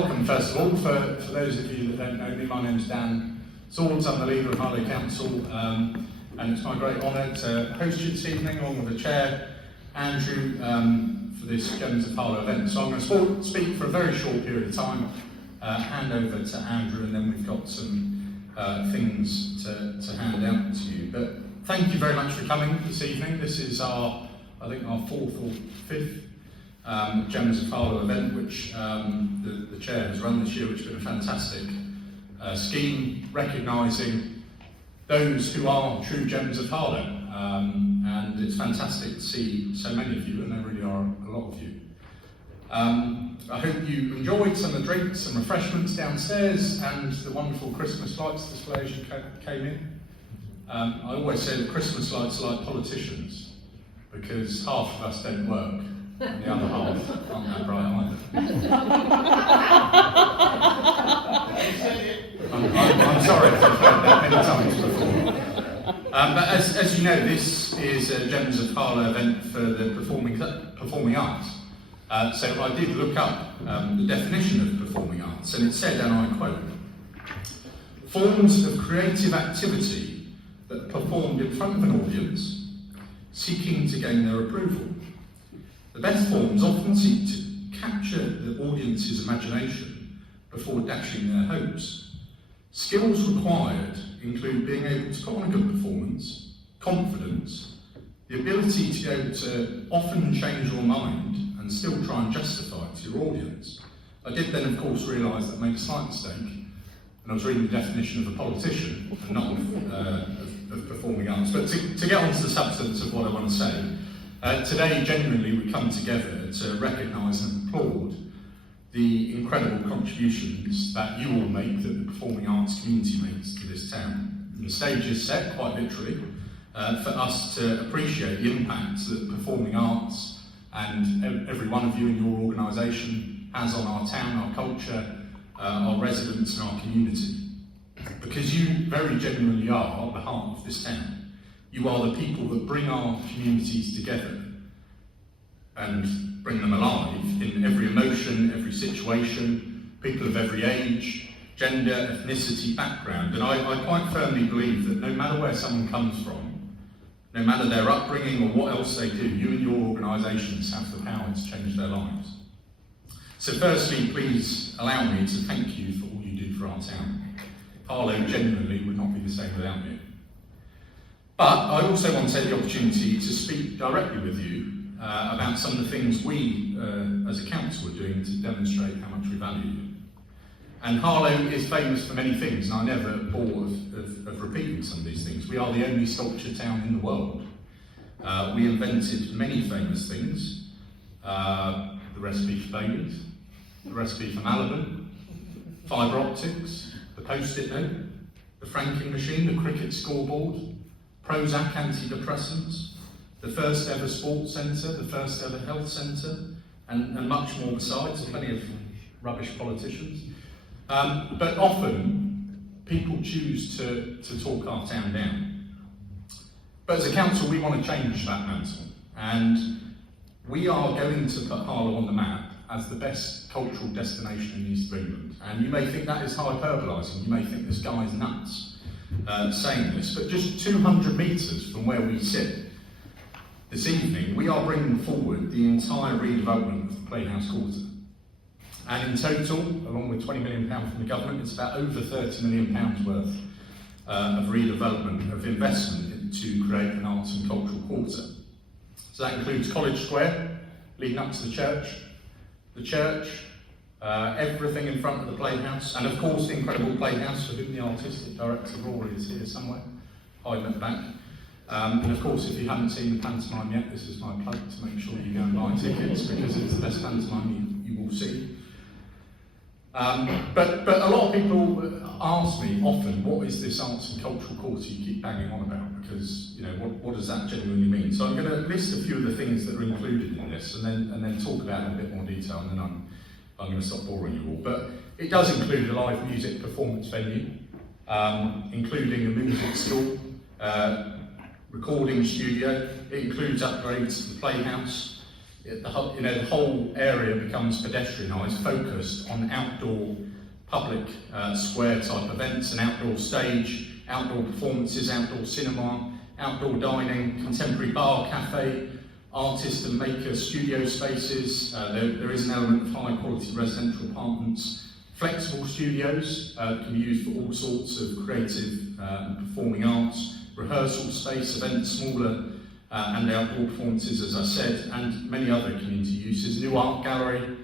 welcome first of all. For those of you that don't know me, my name's Dan Swords. I'm the leader of Harlow Council, and it's my great honour to host you this evening along with the chair, Andrew, for this Gems of Harlow event. So I'm going to speak for a very short period of time, hand over to Andrew, and then we've got some things to hand out to you. But thank you very much for coming this evening. This is I think our fourth or fifth Gems of Harlow event, which the chair has run this year, which has been a fantastic scheme, recognising those who are true Gems of Harlow. And it's fantastic to see so many of you, and there really are a lot of you. I hope you enjoyed some of the drinks and refreshments downstairs and the wonderful Christmas lights display as you came in. I always say that Christmas lights are like politicians, because half of us don't work, and the other half aren't that bright either. I'm sorry if I've heard that many times before. But as you know, this is a Gems of Harlow event for the performing arts. So I did look up the definition of performing arts, and it said, and I quote, "Forms of creative activity that are performed in front of an audience, seeking to gain their approval. The best forms often seek to capture the audience's imagination before dashing their hopes. Skills required include being able to put on a good performance, confidence, the ability to be able to often change your mind and still try and justify it to your audience." I did then, of course, realise that I made a slight mistake, and I was reading the definition of a politician and not of performing arts. But to get on to the substance of what I want to say, today, genuinely, we come together to recognise and applaud the incredible contributions that you all make, that the performing arts community makes to this town. And the stage is set, quite literally, for us to appreciate the impact that performing arts and every one of you in your organisation has on our town, our culture, our residents and our community. Because you very genuinely are the heart of this town. You are the people that bring our communities together and bring them alive in every emotion, every situation, people of every age, gender, ethnicity, background. And I quite firmly believe that no matter where someone comes from, no matter their upbringing or what else they do, you and your organisations have the power to change their lives. So firstly, please allow me to thank you for all you do for our town. Harlow genuinely would not be the same without you. But I also want to take the opportunity to speak directly with you about some of the things we as a council are doing to demonstrate how much we value you. And Harlow is famous for many things, and I never bore of repeating some of these things. We are the only sculpture town in the world. We invented many famous things. The recipe for babies, the recipe for Malibu, fibre optics, the post-it note, the franking machine, the cricket scoreboard, Prozac antidepressants, the first ever sports centre, the first ever health centre, and much more besides, plenty of rubbish politicians. But often, people choose to talk our town down. But as a council, we want to change that mantle. And we are going to put Harlow on the map as the best cultural destination in East England. And you may think that is hyperbolising. You may think this guy is nuts saying this. But just 200 metres from where we sit this evening, we are bringing forward the entire redevelopment of the Playhouse Quarter. And in total, along with £20 million from the government, it's about over £30 million worth of redevelopment, of investment to create an arts and cultural quarter. So that includes College Square, leading up to the church, everything in front of the Playhouse, and of course the incredible Playhouse, for whom the artistic director Rory is here somewhere, hiding at the back. And of course, if you haven't seen the pantomime yet, this is my plug to make sure you go and buy tickets, because it's the best pantomime you will see. But a lot of people ask me often, what is this arts and cultural quarter you keep banging on about? Because, you know, what does that genuinely mean? So I'm going to list a few of the things that are included in this, and then talk about it in a bit more detail, and then I'm going to stop boring you all. But it does include a live music performance venue, including a music school, recording studio. It includes upgrades to the Playhouse, the whole area becomes pedestrianised, focused on outdoor public square type events, an outdoor stage, outdoor performances, outdoor cinema, outdoor dining, contemporary bar, cafe, artist and maker studio spaces. There is an element of high quality residential apartments, flexible studios that can be used for all sorts of creative and performing arts, rehearsal space, events, smaller and outdoor performances, as I said, and many other community uses, new art gallery,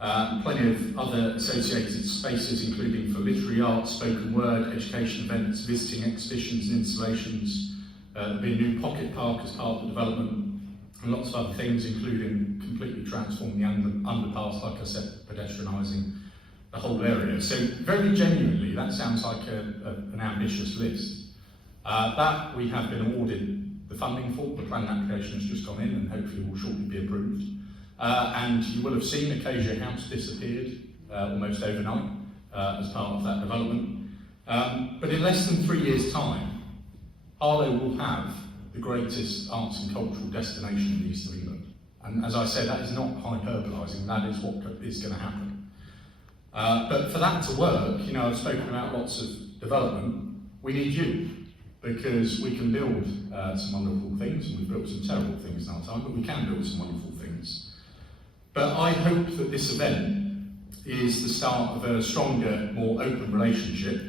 plenty of other associated spaces, including for literary arts, spoken word, education events, visiting exhibitions and installations. There'll be a new pocket park as part of the development, and lots of other things, including completely transforming the underpass, like I said, pedestrianising the whole area. So very genuinely, that sounds like an ambitious list. That we have been awarded the funding for. The planning application has just gone in and hopefully will shortly be approved. And you will have seen Acacia House disappeared almost overnight as part of that development. But in less than 3 years' time, Harlow will have the greatest arts and cultural destination in the east of England. And as I said, that is not hyperbolising, that is what is going to happen. But for that to work, I've spoken about lots of development, we need you. Because we can build some wonderful things, and we've built some terrible things in our time, but we can build some wonderful things. But I hope that this event is the start of a stronger, more open relationship,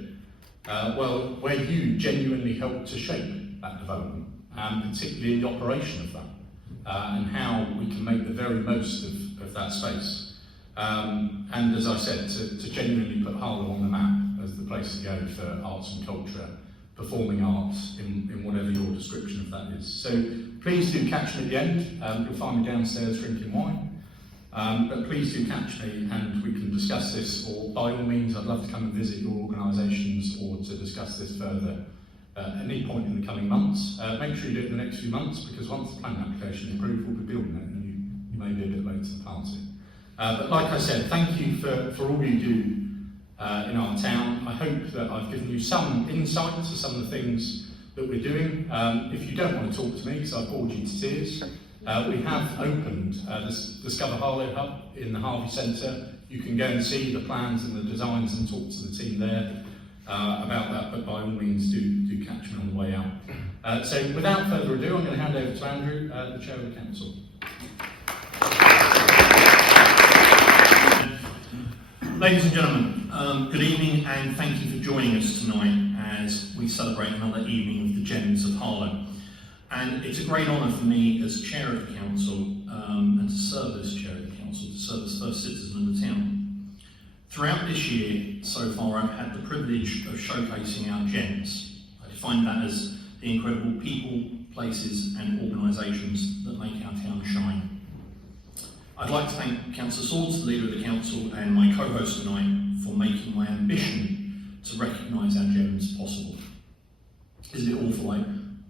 where you genuinely help to shape that development, and particularly in the operation of that, and how we can make the very most of that space. And as I said, to genuinely put Harlow on the map as the place to go for arts and culture, performing arts in whatever your description of that is. So please do catch me at the end. You'll find me downstairs drinking wine. But please do catch me and we can discuss this, or by all means I'd love to come and visit your organisations or to discuss this further at any point in the coming months. Make sure you do it in the next few months, because once the planning application is approved, we'll be building it and you may be a bit late to the party. But like I said, thank you for all you do in our town. I hope that I've given you some insight to some of the things that we're doing. If you don't want to talk to me, because I've bored you to tears, we have opened this Discover Harlow Hub in the Harvey Centre. You can go and see the plans and the designs and talk to the team there about that, but by all means do catch me on the way out. So without further ado, I'm going to hand over to Andrew, the Chair of the Council. Ladies and gentlemen, good evening and thank you for joining us tonight as we celebrate another evening of the Gems of Harlow. And it's a great honour for me as Chair of the Council and to serve as Chair of the Council, to serve as first citizen of the town. Throughout this year so far, I've had the privilege of showcasing our gems. I define that as the incredible people, places and organisations that make our town shine. I'd like to thank Councillor Swords, the leader of the council, and my co-host tonight for making my ambition to recognise our gems possible. Isn't it awful?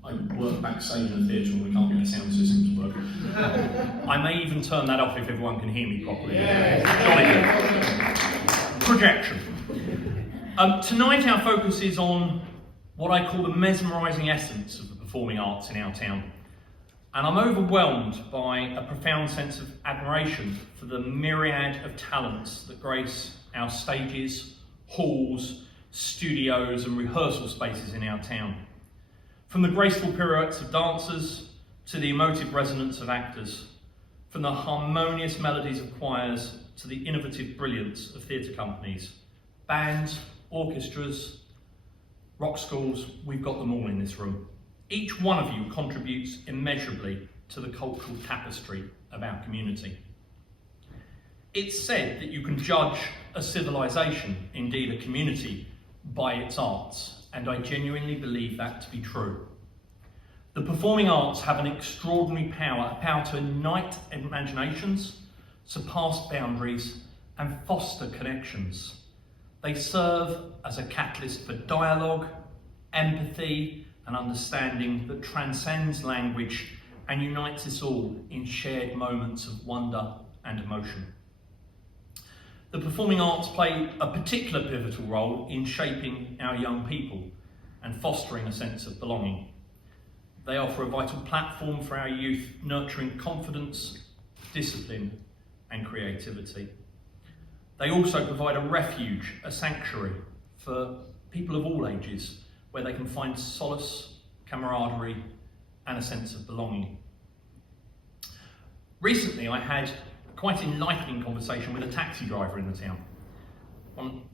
I work backstage in a theatre and we can't get a sound system to work. I may even turn that off if everyone can hear me properly. Yeah. Projection. Tonight our focus is on what I call the mesmerising essence of the performing arts in our town. And I'm overwhelmed by a profound sense of admiration for the myriad of talents that grace our stages, halls, studios and rehearsal spaces in our town. From the graceful pirouettes of dancers to the emotive resonance of actors, from the harmonious melodies of choirs to the innovative brilliance of theatre companies, bands, orchestras, rock schools, we've got them all in this room. Each one of you contributes immeasurably to the cultural tapestry of our community. It's said that you can judge a civilization, indeed a community, by its arts, and I genuinely believe that to be true. The performing arts have an extraordinary power, a power to ignite imaginations, surpass boundaries, and foster connections. They serve as a catalyst for dialogue, empathy, and understanding that transcends language and unites us all in shared moments of wonder and emotion. The performing arts play a particular pivotal role in shaping our young people and fostering a sense of belonging. They offer a vital platform for our youth, nurturing confidence, discipline and creativity. They also provide a refuge, a sanctuary for people of all ages, where they can find solace, camaraderie, and a sense of belonging. Recently, I had a quite enlightening conversation with a taxi driver in the town.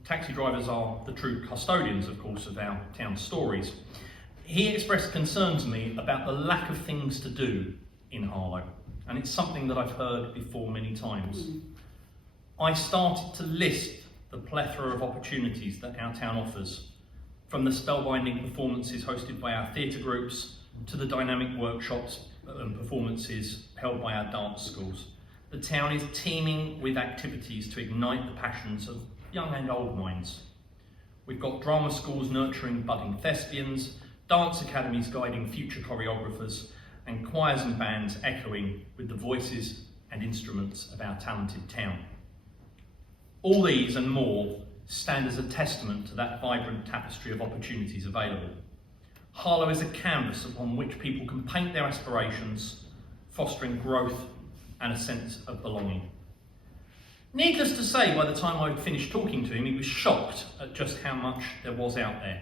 Taxi drivers are the true custodians, of course, of our town's stories. He expressed concern to me about the lack of things to do in Harlow, and it's something that I've heard before many times. I started to list the plethora of opportunities that our town offers, from the spellbinding performances hosted by our theatre groups to the dynamic workshops and performances held by our dance schools. The town is teeming with activities to ignite the passions of young and old minds. We've got drama schools nurturing budding thespians, dance academies guiding future choreographers, and choirs and bands echoing with the voices and instruments of our talented town. All these and more stand as a testament to that vibrant tapestry of opportunities available. Harlow is a canvas upon which people can paint their aspirations, fostering growth and a sense of belonging. Needless to say, by the time I finished talking to him, he was shocked at just how much there was out there.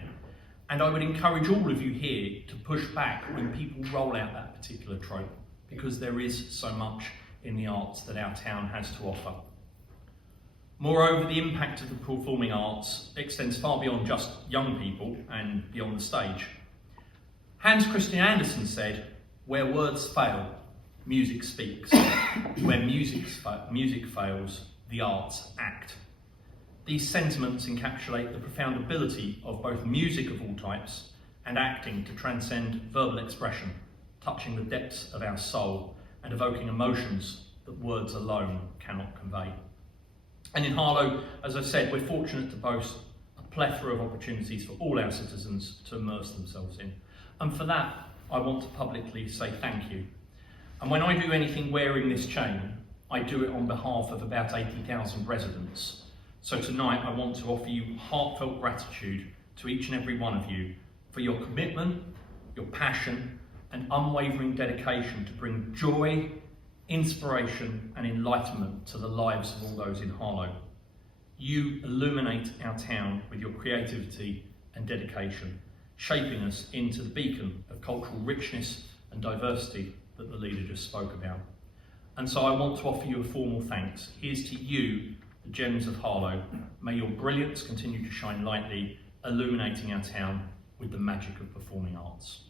And I would encourage all of you here to push back when people roll out that particular trope, because there is so much in the arts that our town has to offer. Moreover, the impact of the performing arts extends far beyond just young people and beyond the stage. Hans Christian Andersen said, "Where words fail, music speaks. Where music fails, the arts act." These sentiments encapsulate the profound ability of both music of all types and acting to transcend verbal expression, touching the depths of our soul and evoking emotions that words alone cannot convey. And in Harlow, as I've said, we're fortunate to boast a plethora of opportunities for all our citizens to immerse themselves in. And for that, I want to publicly say thank you. And when I do anything wearing this chain, I do it on behalf of about 80,000 residents. So tonight, I want to offer you heartfelt gratitude to each and every one of you for your commitment, your passion, and unwavering dedication to bring joy, inspiration, and enlightenment to the lives of all those in Harlow. You illuminate our town with your creativity and dedication, shaping us into the beacon of cultural richness and diversity that the leader just spoke about. And so I want to offer you a formal thanks. Here's to you, the Gems of Harlow. May your brilliance continue to shine lightly, illuminating our town with the magic of performing arts.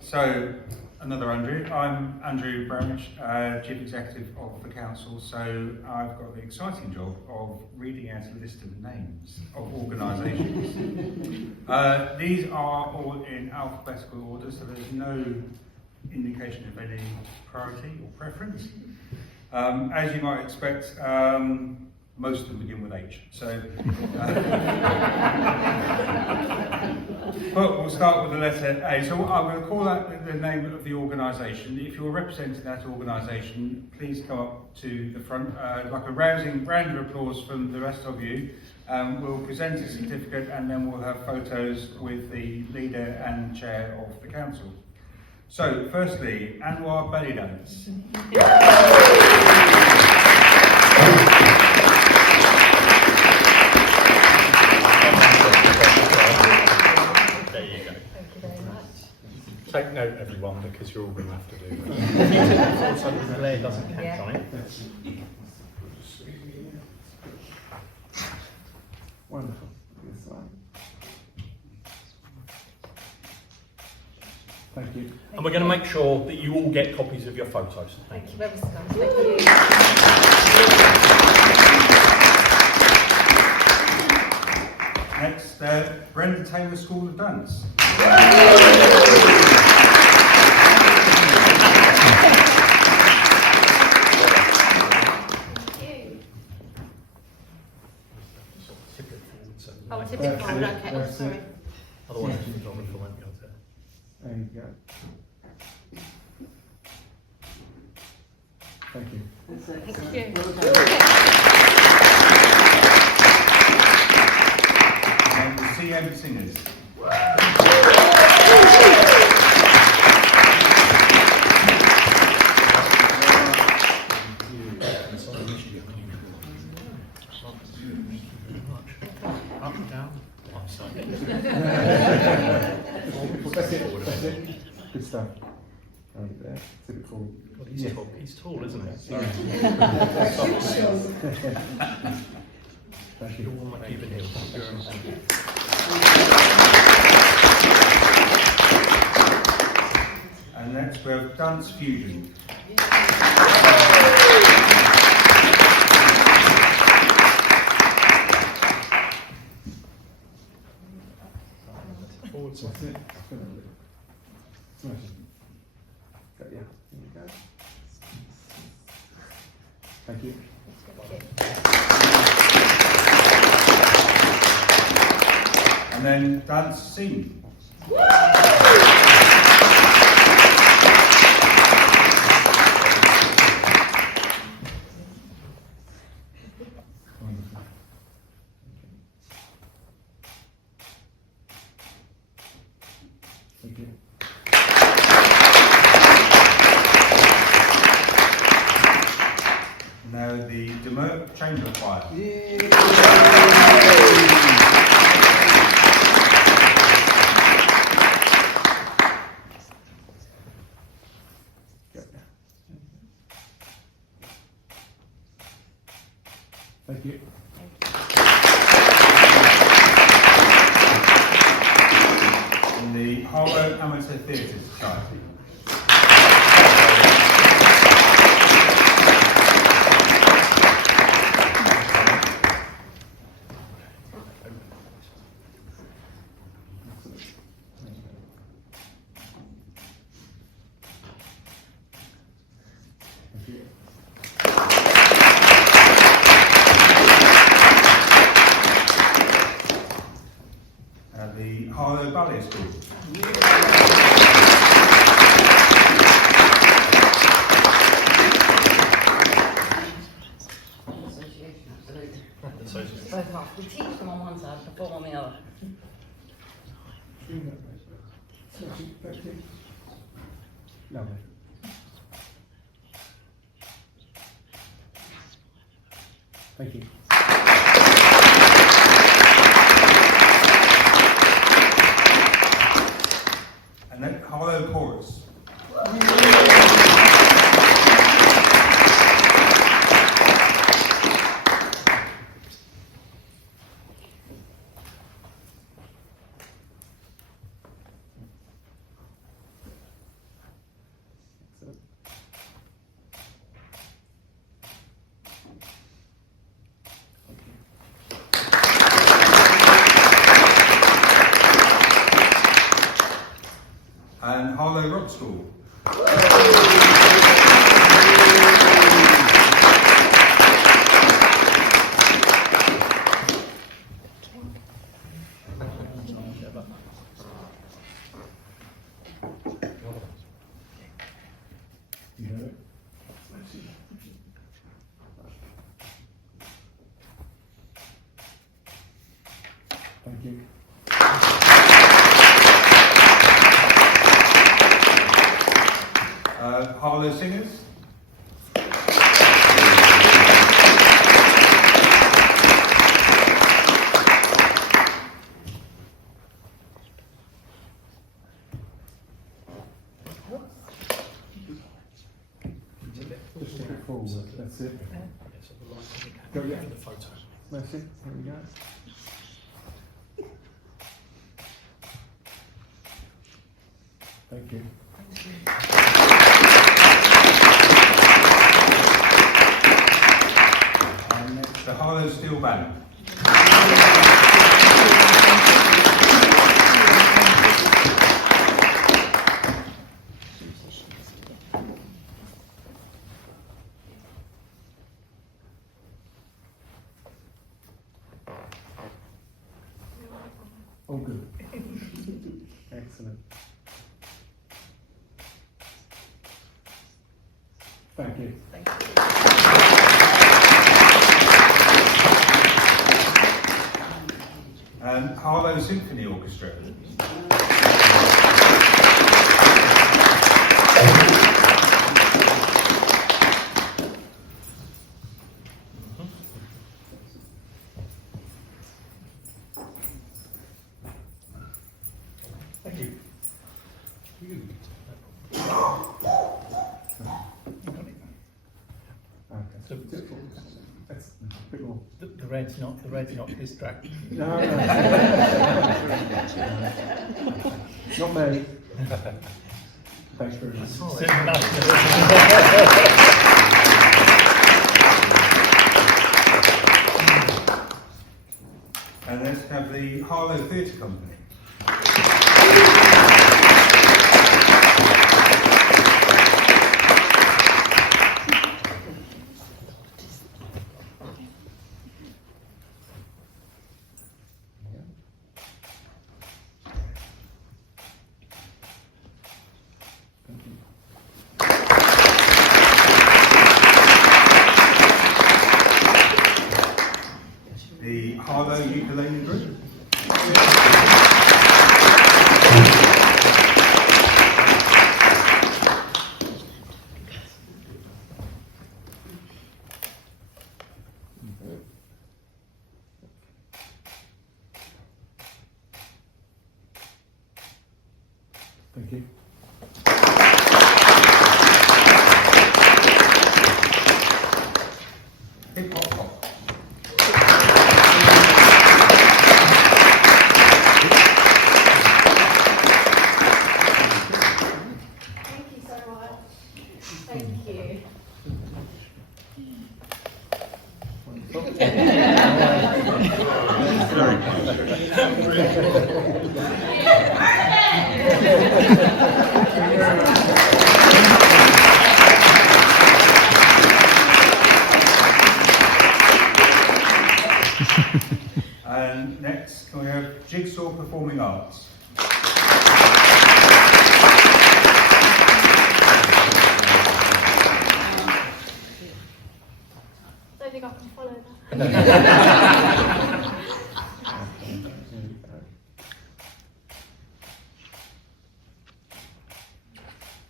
So, another Andrew. I'm Andrew Brownridge, Chief Executive of the Council, so I've got the exciting job of reading out a list of names of organisations. These are all in alphabetical order, so there's no indication of any priority or preference. As you might expect, most of them begin with H. So, but we'll start with the letter A. So I'm going to call out the name of the organisation. If you're representing that organisation, please come up to the front. Like a rousing round of applause from the rest of you. We'll present a certificate and then we'll have photos with the leader and chair of the council. So, firstly, Anwar Belly Dance. There you go. Thank you very much. Take note, everyone, because you're all going to have to do it. If you take the so that Blair doesn't catch Yeah. on it. Wonderful. Thank you. And we're going to make sure that you all get copies of your photos. Thank you ever so much. Thank you. Next, Brenda Taylor School of Dance. Oh, it's a bit forward, okay, oh, sorry. Otherwise, the photographer won't be able to. There you go. Thank you. Thank you. And the CM Singers. I'm sorry. That's it. Good stuff. Hold it there. Tip it forward. God, he's tall, isn't he? Sorry. Thank You you. don't want my Cuban heels. And next we have Dance Fusion. Forward That's it. Nice. Got ya. Here we go. Thank you. And then Dance Sing. Wonderful. Thank you. Now the Demurk Chamber Choir. Got ya. Thank you. And the Harlow Amateur Theatre Society. Thank you. The Harlow Ballet School. Association, absolutely. Association. Both half. We teach them on one side, perform on the other. Lovely. Thank you. And then Harlow Chorus. Excellent. And Harlow Rock School. You hear it? Thank you. Harlow Singers. Just take it forward. That's it. Go, yeah. For the photo. That's it. There we go. Thank you. And next the Harlow Steel Band. All good. Excellent. Thank you. And Harlow Symphony Orchestra. red's not distracting. No, no. Not me. Thanks very much. And let's have the Harlow Theatre Company. The Harlow Ukulele Group. Thank you. Hip Hop Pop. Thank you so much. Thank you. And next we have Jigsaw Performing Arts. Don't think I can follow that.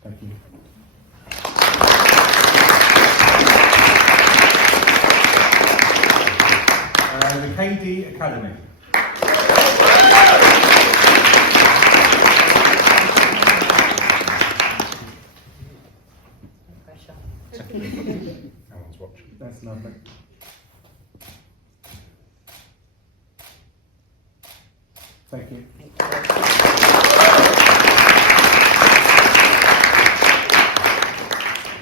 Thank you. The KD Academy. Pressure. No one's watching. That's lovely. Thank you.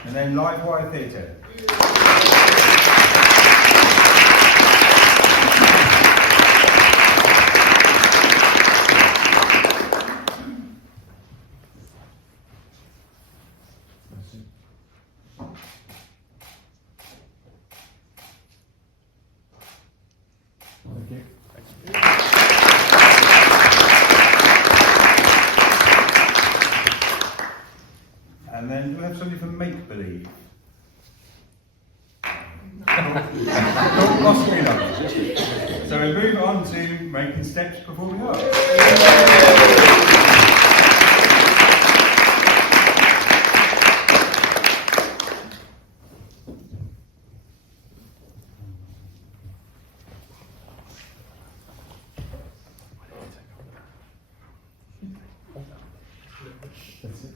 And then Live Wire Theatre. That's it. Thank you. And then we have something from Make Believe. Possibly not. So we move on to Making Steps Performing Arts. That's it.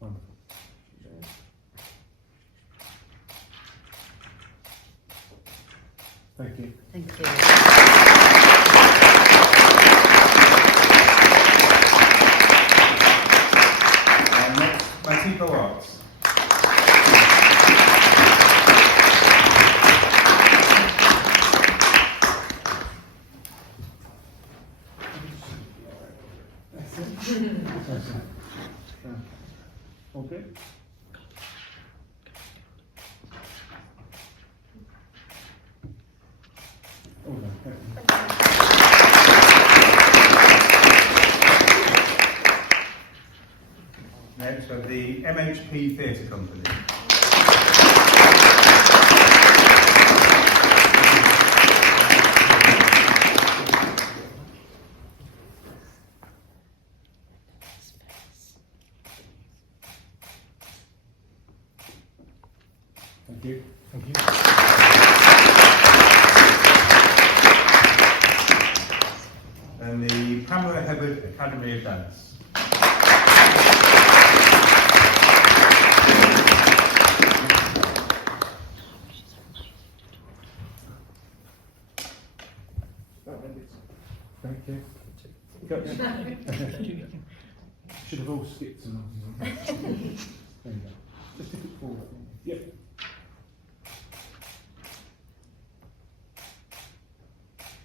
Wonderful. Thank you. Thank you. And next, Matiko Arts. Okay. Next, we have the MHP Theatre Company. Thank you. Thank you. And the Pamela Hebbard Academy of Dance. Thank you. Go. Should have all skipped along. There you go. Just stick it forward. Yep.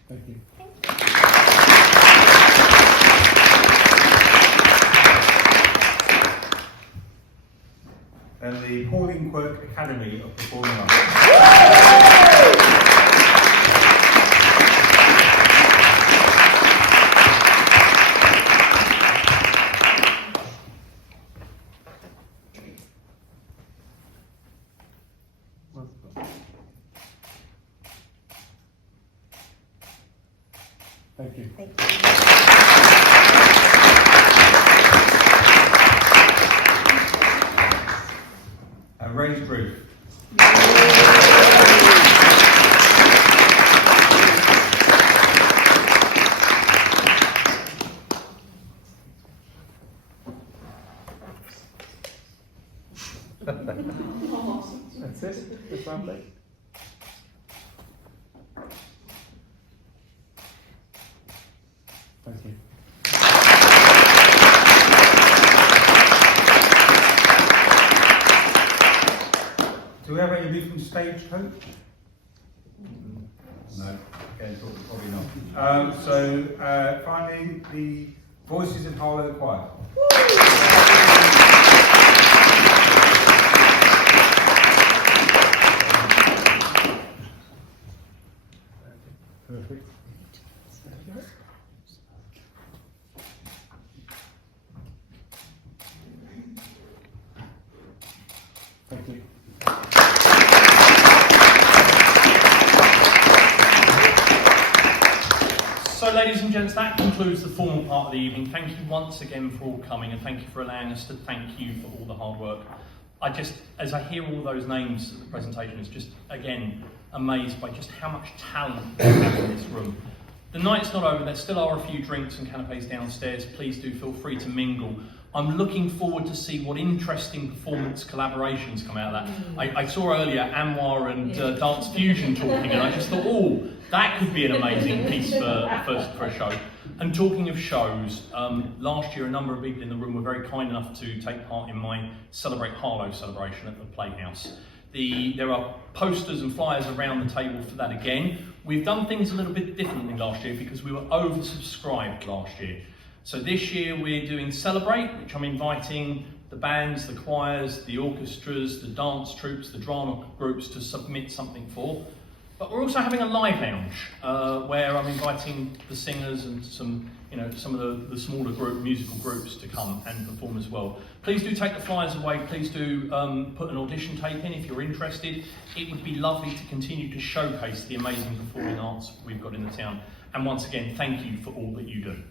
Thank you. And the Pauline Quirk Academy of Performing Arts. Thank you. Thank you. And raised roof. That's it. That's lovely. Thank you. Do we have anybody from Stagecoach? No. Okay, probably not. Finally, the Voices in Harlow Choir. Perfect. Thank you. So, ladies and gents, that concludes the formal part of the evening. Thank you once again for all coming, and thank you for allowing us to thank you for all the hard work. I just, as I hear all those names at the presentation, is just, again, amazed by just how much talent we have in this room. The night's not over, there still are a few drinks and canapes downstairs. Please do feel free to mingle. I'm looking forward to see what interesting performance collaborations come out of that. I saw earlier Anwar and Dance Fusion talking, and I just thought, oh, that could be an amazing piece for a show. And talking of shows, last year a number of people in the room were very kind enough to take part in my Celebrate Harlow celebration at the Playhouse. There are posters and flyers around the table for that again. We've done things a little bit differently last year because we were oversubscribed last year. So this year we're doing Celebrate, which I'm inviting the bands, the choirs, the orchestras, the dance troupes, the drama groups to submit something for. But we're also having a live lounge where I'm inviting the singers and some of the smaller musical groups to come and perform as well. Please do take the flyers away. Please do put an audition tape in if you're interested. It would be lovely to continue to showcase the amazing performing arts we've got in the town. And once again, thank you for all that you do.